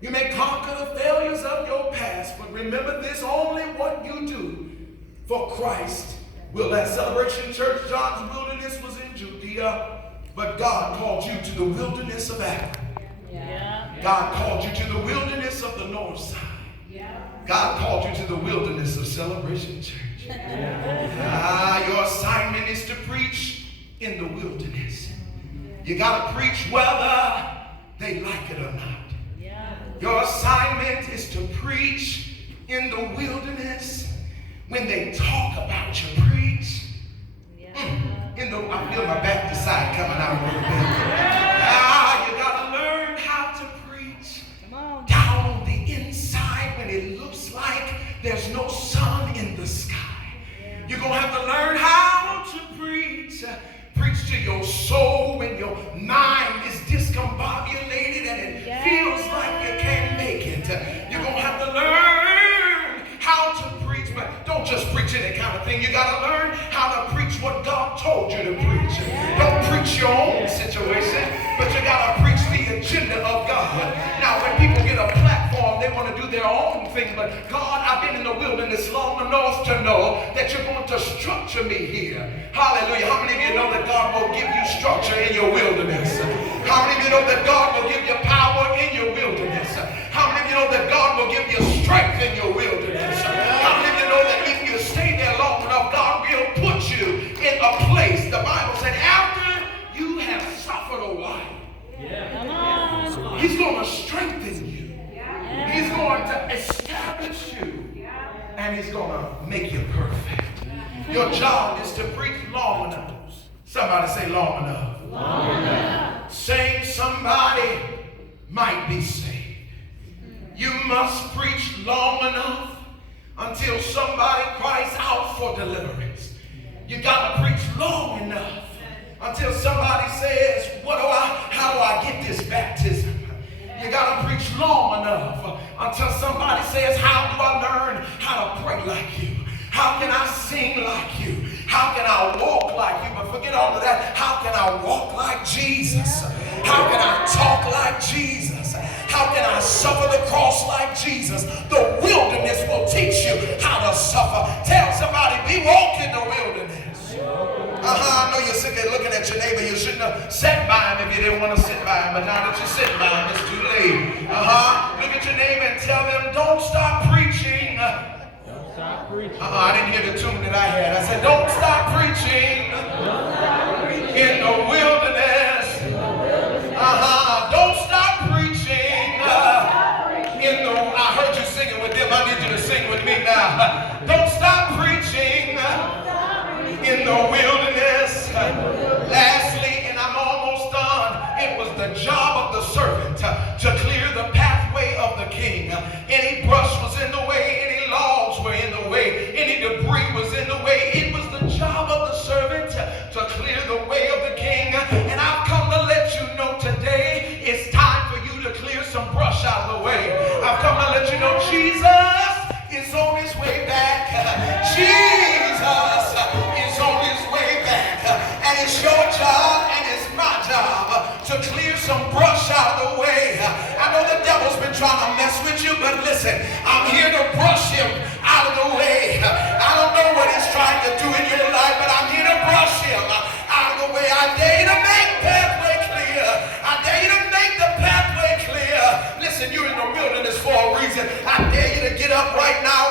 You may conquer the failures of your past, but remember this, only what you do for Christ will last. Celebration Church, John's wilderness was in Judea, but God called you to the wilderness of Africa. God called you to the wilderness of the north side. God called you to the wilderness of Celebration Church. Your assignment is to preach in the wilderness. You got to preach whether they like it or not. Your assignment is to preach in the wilderness. When they talk about you, preach. I feel my Baptist side coming out a little bit. You got to learn how to preach down on the inside when it looks like there's no sun in the sky. You're going to have to learn how to preach. Preach to your soul when your mind is discombobulated and it feels like you can't make it. You're going to have to learn how to preach, but don't just preach any kind of thing. You got to learn how to preach what God told you to preach. Don't preach your own situation, but you got to preach the agenda of God. Now, when people get a platform, they want to do their own thing, but God, I've been in the wilderness long enough to know that you're going to structure me here. Hallelujah. How many of you know that God will give you structure in your wilderness? How many of you know that God will give you power in your wilderness? How many of you know that God will give you strength in your wilderness? How many of you know that if you stay there long enough, God will put you in a place, the Bible said, after you have suffered a while, He's going to strengthen you. He's going to establish you. And He's going to make you perfect. Your job is to preach long enough. Somebody say long enough. Long enough. Saying somebody might be saved. You must preach long enough until somebody cries out for deliverance. You got to preach long enough until somebody says, how do I get this baptism? You got to preach long enough until somebody says, how do I learn how to pray like you? How can I sing like you? How can I walk like you? But forget all of that. How can I walk like Jesus? How can I talk like Jesus? How can I suffer the cross like Jesus? The wilderness will teach you how to suffer. Tell somebody, be walk in the wilderness. I know you're sitting there looking at your neighbor. You shouldn't have sat by him if you didn't want to sit by him. But now that you're sitting by him, it's too late. Look at your neighbor and tell them, don't stop preaching. I didn't hear the tune that I had. I said, don't stop preaching in the wilderness. Don't stop preaching I heard you singing with them. I need you to sing with me now. Don't stop preaching in the wilderness. Lastly, and I'm almost done, it was the job of the servant to clear the pathway of the king. Any brush was in the way, any logs were in the way, any debris was in the way. It was the job of the servant to clear the way of the king. And I've come to let you know today it's time for you to clear some brush out of the way. I've come to let you know Jesus is on his way back. Jesus is on his way back. And it's your job and it's my job to clear some brush out of the way. I know the devil's been trying to mess with you, but listen, I'm here to brush him out of the way. I don't know what he's trying to do in your life, but I'm here to brush him out of the way. I dare you to make pathway clear. I dare you to make the pathway clear. Listen, you're in the wilderness for a reason. I dare you to get up right now